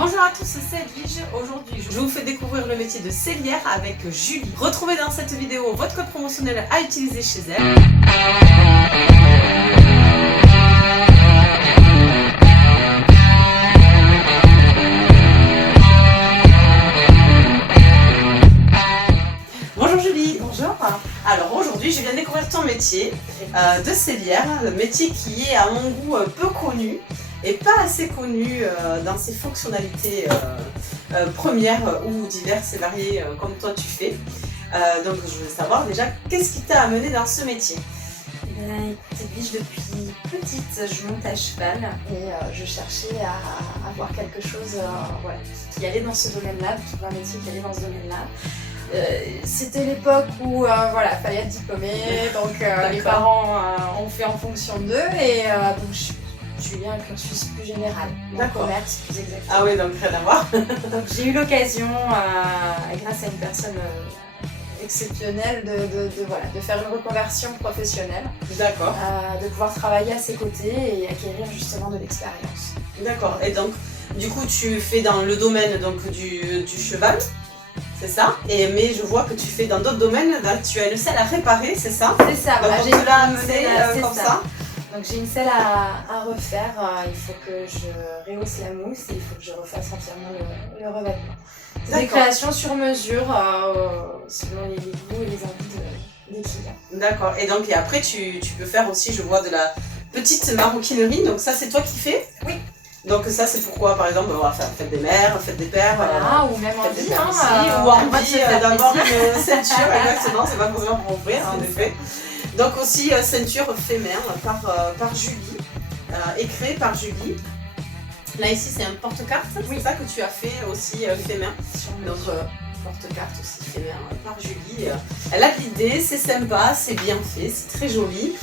Bonjour à tous, c'est Edwige. Aujourd'hui, je vous fais découvrir le métier de sellière avec Julie. Retrouvez dans cette vidéo votre code promotionnel à utiliser chez elle. Bonjour Julie. Bonjour. Alors aujourd'hui, je viens de découvrir ton métier de sellière, le métier qui est à mon goût peu connu et pas assez connu dans ses fonctionnalités premières ou diverses et variées comme toi tu fais. Donc je voulais savoir déjà qu'est-ce qui t'a amené dans ce métier. Edwige, depuis petite, je monte à cheval et je cherchais à avoir quelque chose qui allait dans ce domaine-là, de trouver un métier qui allait dans ce domaine-là. C'était l'époque où fallait être diplômé, donc les parents ont fait en fonction d'eux et donc je suis un cursus plus général, en commerce plus exactement. Ah oui, donc rien à voir. Donc j'ai eu l'occasion, grâce à une personne exceptionnelle, de faire une reconversion professionnelle. D'accord. De pouvoir travailler à ses côtés et acquérir justement de l'expérience. D'accord. Et donc, du coup, tu fais dans le domaine donc, du cheval, c'est ça? Mais je vois que tu fais dans d'autres domaines, là, tu as une selle à réparer, c'est ça? C'est ça, donc j'ai tu l'as amené comme ça. Donc j'ai une selle à refaire, il faut que je rehausse la mousse et il faut que je refasse entièrement le revêtement. C'est des créations sur mesure selon les goûts et les envies des clients. D'accord. Et donc et après tu peux faire aussi, je vois, de la petite maroquinerie, donc ça c'est toi qui fais? Oui. Donc ça c'est pourquoi par exemple on va faire fête des mères, fête des pères, voilà, ou même envie, ou envie d'avoir une ceinture, exactement, c'est pas besoin pour ouvrir en effet. Donc aussi ceinture fait main par Julie, et créée par Julie. Là ici c'est un porte-carte, c'est ça que tu as fait aussi fait main. Donc porte-carte aussi fait main par Julie. Elle a l'idée, c'est sympa, c'est bien fait, c'est très joli.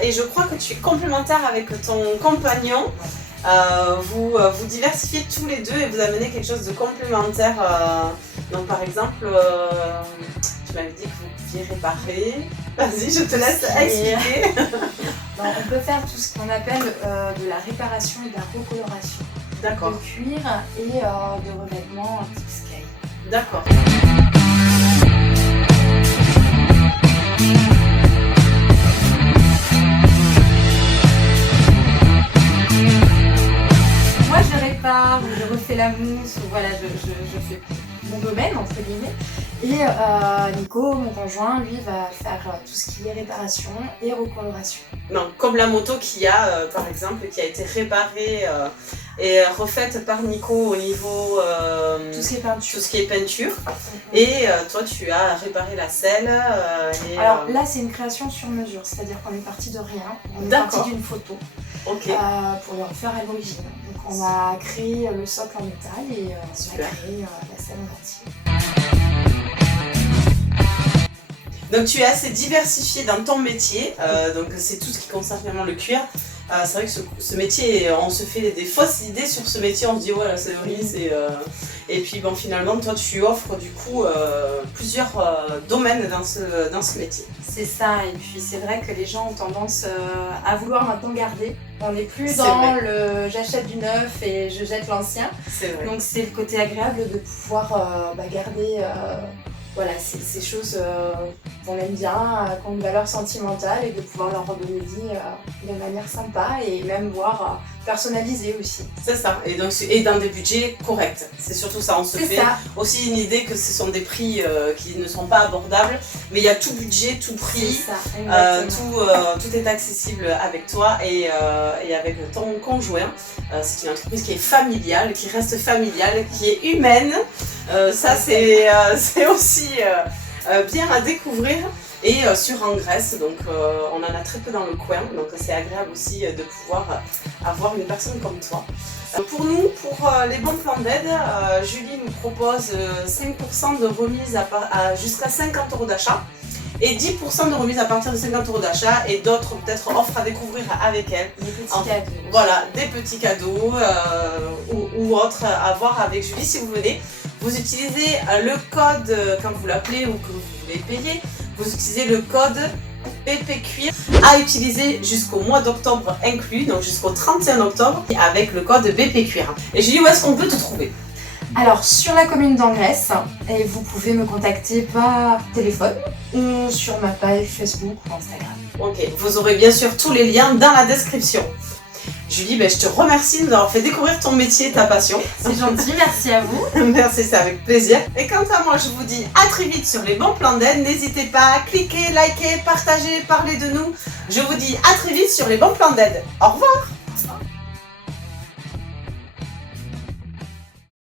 Et je crois que tu es complémentaire avec ton compagnon. Vous diversifiez tous les deux et vous amenez quelque chose de complémentaire. Donc par exemple, tu m'avais dit que vous pouviez réparer. Vas-y, je te laisse expliquer. On peut faire tout ce qu'on appelle de la réparation et de la recoloration. D'accord. De cuir et de revêtement type scale. D'accord. Moi je répare, ou je refais la mousse, ou voilà, je fais mon domaine entre guillemets. Et Nico, mon conjoint, lui va faire tout ce qui est réparation et recoloration. Donc, comme la moto qui a, par exemple, qui a été réparée et refaite par Nico au niveau tout ce qui est peinture. Tout ce qui est peinture. Et toi, tu as réparé la selle. Alors là, c'est une création sur mesure, c'est-à-dire qu'on est parti de rien. On est parti d'une photo pour le refaire à l'origine. Donc on a créé le socle en métal et on a créé la selle en entier. Donc tu es assez diversifié dans ton métier, donc c'est tout ce qui concerne vraiment le cuir. C'est vrai que ce métier, on se fait des fausses idées sur ce métier, on se dit ouais la sellerie c'est... Et puis bon finalement toi tu offres du coup plusieurs domaines dans ce métier. C'est ça, et puis c'est vrai que les gens ont tendance à vouloir maintenant garder. On n'est plus dans le j'achète du neuf et je jette l'ancien. Donc c'est le côté agréable de pouvoir garder ces choses qu'on aime bien, qui ont une valeur sentimentale et de pouvoir leur redonner vie de manière sympa et même voire personnalisée aussi. C'est ça, et dans des budgets corrects. C'est surtout ça, on se fait aussi une idée que ce sont des prix qui ne sont pas abordables, mais il y a tout budget, tout prix, tout est accessible avec toi et avec ton conjoint. C'est une entreprise qui est familiale, qui reste familiale, qui est humaine. Ça c'est aussi bien à découvrir. Et sur en Grèce, donc on en a très peu dans le coin, donc c'est agréable aussi de pouvoir avoir une personne comme toi. Pour nous, pour les bons plans d'aide, Julie nous propose 5% de remise jusqu'à 50 € d'achat et 10% de remise à partir de 50 € d'achat et d'autres peut-être offres à découvrir avec elle. Des petits cadeaux. Voilà, des petits cadeaux ou autres à voir avec Julie si vous venez. Vous utilisez le code quand vous l'appelez ou que vous voulez payer, vous utilisez le code BP Cuir à utiliser jusqu'au mois d'octobre inclus, donc jusqu'au 31 octobre avec le code BP Cuir. Et Julie, où est-ce qu'on peut te trouver? Alors sur la commune d'Anglès, et vous pouvez me contacter par téléphone ou sur ma page Facebook ou Instagram. Ok, vous aurez bien sûr tous les liens dans la description. Julie, je te remercie de nous avoir fait découvrir ton métier, ta passion. C'est gentil, merci à vous. Merci, c'est avec plaisir. Et quant à moi, je vous dis à très vite sur les bons plans d'aide. N'hésitez pas à cliquer, liker, partager, parler de nous. Je vous dis à très vite sur les bons plans d'aide. Au revoir.